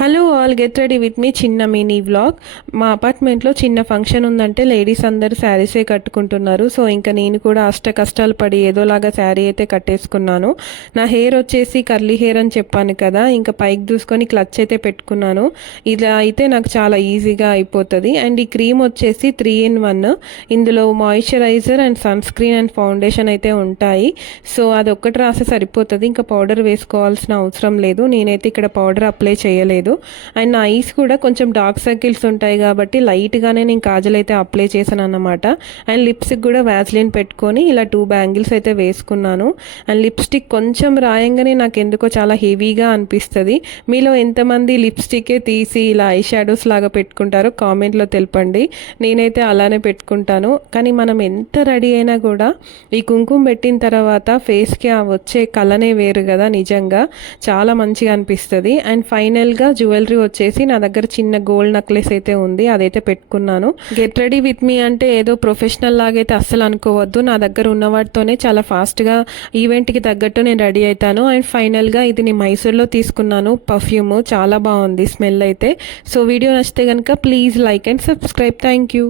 Hello all, get ready with me చిన్న mini vlog. మా అపార్ట్మెంట్లో చిన్న ఫంక్షన్ ఉందంటే లేడీస్ అందరు శారీసే కట్టుకుంటున్నారు. సో ఇంకా నేను కూడా అష్ట కష్టాలు పడి ఏదోలాగా శారీ అయితే కట్టేసుకున్నాను. నా హెయిర్ వచ్చేసి కర్లీ హెయిర్ అని చెప్పాను కదా, ఇంకా పైకి దూసుకొని క్లచ్ అయితే పెట్టుకున్నాను. ఇలా అయితే నాకు చాలా ఈజీగా అయిపోతుంది. అండ్ ఈ క్రీమ్ వచ్చేసి 3 in 1. ఇందులో moisturiser and sunscreen and foundation అయితే ఉంటాయి. సో అది ఒక్కటి రాస్తే సరిపోతుంది, ఇంకా పౌడర్ వేసుకోవాల్సిన అవసరం లేదు. నేనైతే ఇక్కడ పౌడర్ అప్లై చేయలేదు. అండ్ నా ఐస్ కూడా కొంచెం డార్క్ సర్కిల్స్ ఉంటాయి కాబట్టి లైట్గానే నేను కాజల్ అయితే అప్లై చేశాను అన్నమాట. అండ్ లిప్స్కి కూడా వ్యాజ్లిన్ పెట్టుకొని ఇలా 2 బ్యాంగిల్స్ అయితే వేసుకున్నాను. అండ్ లిప్స్టిక్ కొంచెం రాయంగానే నాకు ఎందుకో చాలా హెవీగా అనిపిస్తుంది. మీలో ఎంతమంది లిప్స్టికే తీసి ఇలా ఐ షాడోస్ లాగా పెట్టుకుంటారో కామెంట్లో తెలపండి. నేనైతే అలానే పెట్టుకుంటాను. కానీ మనం ఎంత రెడీ అయినా కూడా ఈ కుంకుమ పెట్టిన తర్వాత ఫేస్కి ఆ వచ్చే కలనే వేరు కదా, నిజంగా చాలా మంచిగా అనిపిస్తుంది. అండ్ ఫైనల్గా జ్యువెలరీ వచ్చేసి నా దగ్గర చిన్న గోల్డ్ నెక్లెస్ అయితే ఉంది, అదైతే పెట్టుకున్నాను. గెట్ రెడీ విత్ మీ అంటే ఏదో ప్రొఫెషనల్ లాగైతే అస్సలు అనుకోవద్దు. నా దగ్గర ఉన్న వాటితోనే చాలా ఫాస్ట్గా ఈవెంట్కి తగ్గట్టు నేను రెడీ అవుతాను. అండ్ ఫైనల్గా ఇది నేను మైసూర్లో తీసుకున్నాను పర్ఫ్యూమ్, చాలా బాగుంది స్మెల్ అయితే. సో వీడియో నచ్చితే కనుక please like and subscribe. Thank you.